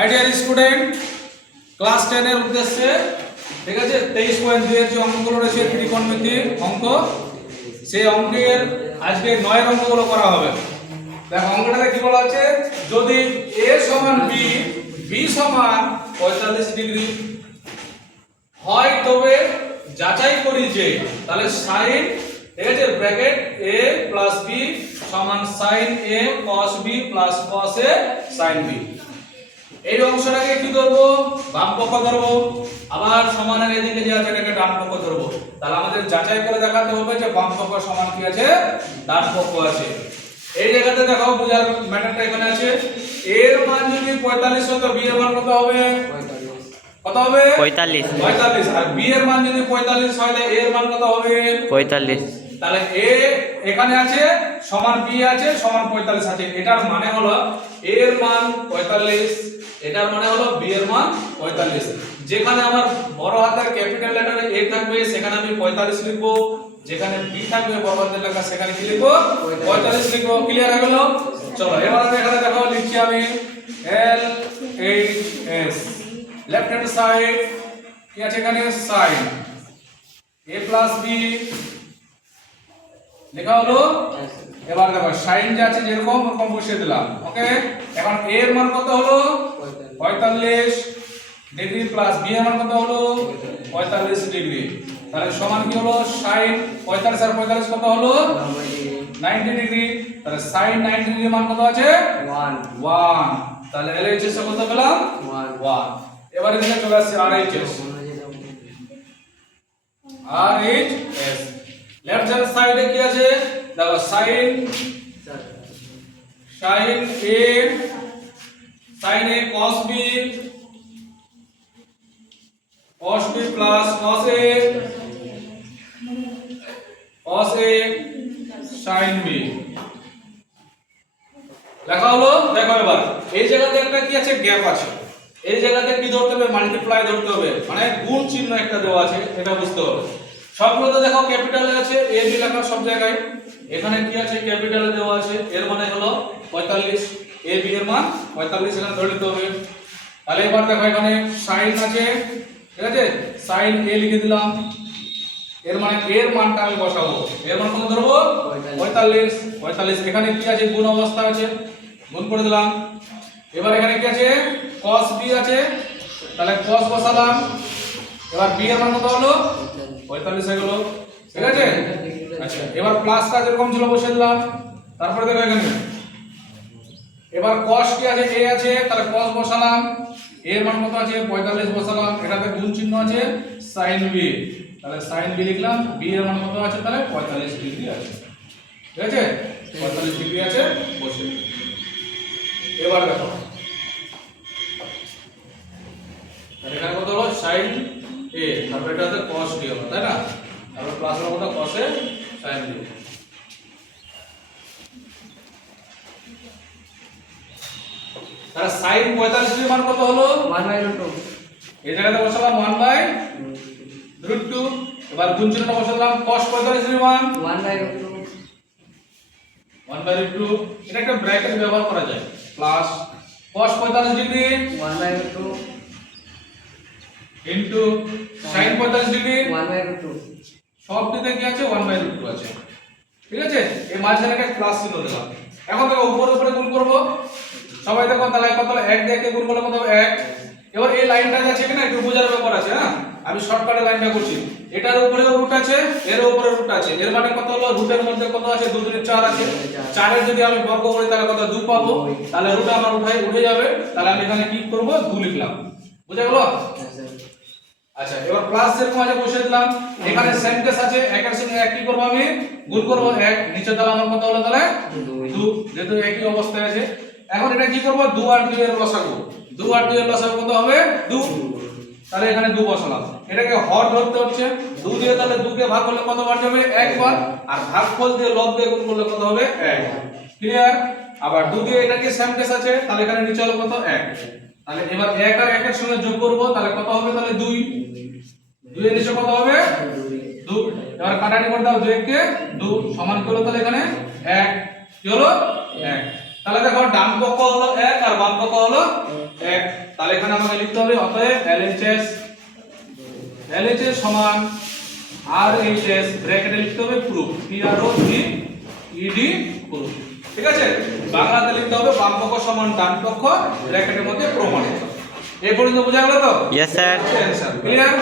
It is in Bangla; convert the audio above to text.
আইডিয়াল স্টুডেন্ট ক্লাস 10 এর উদ্দেশ্যে ঠিক আছে 23.2 এর যে অঙ্কগুলো রয়েছে ত্রিকোণমিতির অঙ্ক সেই অঙ্কের আজকে 9 এর অঙ্কগুলো করা হবে। দেখো অঙ্কটাতে কি বলা আছে, যদি a সমান b b সমান 45 ডিগ্রি হয় তবে যাচাই করি যে তাহলে sin ঠিক আছে ব্র্যাকেট a + b সমান sin a cos b + cos a sin b। এই অংশটাকে কি করব, বাম পক্ষ ধরব, আবার সমানের এদিকে যে আছে এটাকে ডান পক্ষ ধরব। তাহলে আমাদের যাচাই করে দেখাতে হবে যে বাম পক্ষ সমান কি আছে, ডান পক্ষ আছে। এই জায়গাতে দেখো বুঝার ম্যাটারটা এখানে আছে, a এর মান যদি 45 হয় তো b এর মান কত হবে, কত হবে 45 45। আর b এর মান যদি 45 হয় তাহলে a এর মান কত হবে 45। তাহলে a এখানে আছে সমান b আছে সমান 45 আছে। এটার মানে হলো a এর মান 45, এটার মানে হলো b এর মান 45। যেখানে আমার বড় হাতের ক্যাপিটাল লেটারে a থাকবে সেখানে আমি 45 লিখব, যেখানে b থাকবে বড় হাতের লেখা সেখানে কি লিখব 45 লিখব। ক্লিয়ার হয়ে গেল? চলো এবার আমি এখানে দেখো লিখছি আমি l h s, left hand side কি আছে এখানে sin a + b লেখা হলো। এবার দেখো sin যে আছে যেরকম ওরকম বসিয়ে দিলাম। ওকে, এখন a এর মান কত হলো 45 ডিগ্রি প্লাস b এর মান কত হলো 45 ডিগ্রি। তাহলে সমান কি হলো sin 45 আর 45 কত হলো 90 ডিগ্রি। তাহলে sin 90 ডিগ্রি মান কত আছে 1। তাহলে LHS কত পেলাম 1। এবারে এখানে চলে আসছে RHS, RHS লেফট হ্যান্ড সাইডে কি আছে দেখো sin a cos b plus cos a sin b লেখা হলো। দেখো এবার এই জায়গাতে একটা কি আছে গ্যাপ আছে, এই জায়গাতে কি ধরতে হবে মাল্টিপ্লাই ধরতে হবে, মানে গুণ চিহ্ন একটা দেওয়া আছে এটা বুঝতে হবে। সবগুলোতে দেখো ক্যাপিটালে আছে a b লেখা সব জায়গায়, এখানে কি আছে ক্যাপিটালে দেওয়া আছে, এর মানে হলো 45, a b এর মান 45 এখানে ধরে নিতে হবে। তাহলে এবার দেখো এখানে sin আছে ঠিক আছে, sin a লিখে দিলাম, এর মানে এর মানটা আমি বসাবো, এর মান কত ধরবো 45। এখানে কি আছে গুণ অবস্থা আছে, গুণ করে দিলাম। এবার এখানে কি আছে cos b আছে, তাহলে cos বসালাম। এবার b এর মান কত হলো 45 হয়ে গেল, ঠিক আছে। আচ্ছা এবার প্লাসটা যেরকম ছিল বসিয়ে দিলাম। তারপরে দেখো এখানে এবার cos কি আছে a আছে, তাহলে cos বসালাম, a এর মান কত আছে 45 বসালাম। এটাতে গুণ চিহ্ন আছে sin b, তাহলে sin b লিখলাম, b এর মান কত আছে তাহলে 45 ডিগ্রি আছে, ঠিক আছে 45 ডিগ্রি আছে বসিয়ে। এবার দেখো এখানে কত হলো sin a, তারপর এটাতে cos b হবে তাই না, তারপর প্লাস হলো কত cos a sin b। তাহলে sin 45 ডিগ্রি মান কত হলো 1/√2। এই জায়গাতে বসালাম 1/√2। এবার গুণ চিহ্নটা বসালাম cos 45 ডিগ্রি মান 1/√2। 1/√2, এটা একটা ব্র্যাকেট ব্যবহার করা যায়, plus cos 45 degree 1/√2 into sin 45 degree 1/√2। সবটিতে কি আছে 1/√2 আছে, ঠিক আছে। এই মাঝখানে একটা প্লাস চিহ্ন দিলাম। এখন দেখো উপরে উপরে গুণ করব, সবাই দেখো তাহলে কত হলো 1 দিয়ে কে গুণ করলে কত হবে 1। এবার এই লাইনটা আছে কিনা একটু বোঝার ব্যাপার আছে, হ্যাঁ আমি শর্টকাটে লাইনটা করছি। এটার উপরে রুট আছে, এর উপরে রুট আছে, এর মানে কত হলো রুটের মধ্যে কত আছে 2 3 4 আছে, 4 এর যদি আমি বর্গ করি তাহলে কত 2 পাবো, তাহলে রুট আমার উঠে যাবে, তাহলে আমি এখানে কি করব 2 লিখলাম, বুঝা গেল। আচ্ছা এবার প্লাস যেরকম আছে বসিয়ে দিলাম। এখানে সেন্টেন্স আছে, একের সঙ্গে এক কি করব আমি গুণ করব 1, নিচে তাহলে আমার কত হলো তাহলে 2, যেহেতু একই অবস্থায় আছে। এখন এটা কি করব 2 আর 2 এর লসাগু, 2 আর 2 এর লসাগু কত হবে 2, তাহলে এখানে 2 বসালাম। এটাকে হর ধরতে হচ্ছে, 2 দিয়ে তাহলে 2 কে ভাগ করলে কত বার যাবে 1 বার, আর ভাগফল দিয়ে লব দিয়ে গুণ করলে কত হবে 1। ক্লিয়ার? আবার 2 দিয়ে এটাকে সেম কেস আছে, তাহলে এখানে নিচে হলো কত 1। তাহলে এবার 1 আর 1 এর সঙ্গে যোগ করব, তাহলে কত হবে তাহলে 2, 2 এর নিচে কত হবে 2। এবার কাটাকাটি করে দাও, 2 কে 2 সমান করলে তাহলে এখানে 1 কি হলো 1। তাহলে দেখো ডান পক্ষ হলো 1 আর বাম পক্ষ হলো 1। তাহলে এখানে আমাকে লিখতে হবে অতএব LHS সমান RHS ব্র্যাকেটে লিখতে হবে প্রুফ PROOFED প্রুফ। ঠিক আছে, বাংলাতে লিখতে হবে বাম পক্ষ সমান ডান পক্ষ ব্র্যাকেটের মধ্যে প্রমাণিত। এই পর্যন্ত বোঝা গেল তো? Yes, sir. Answer clear.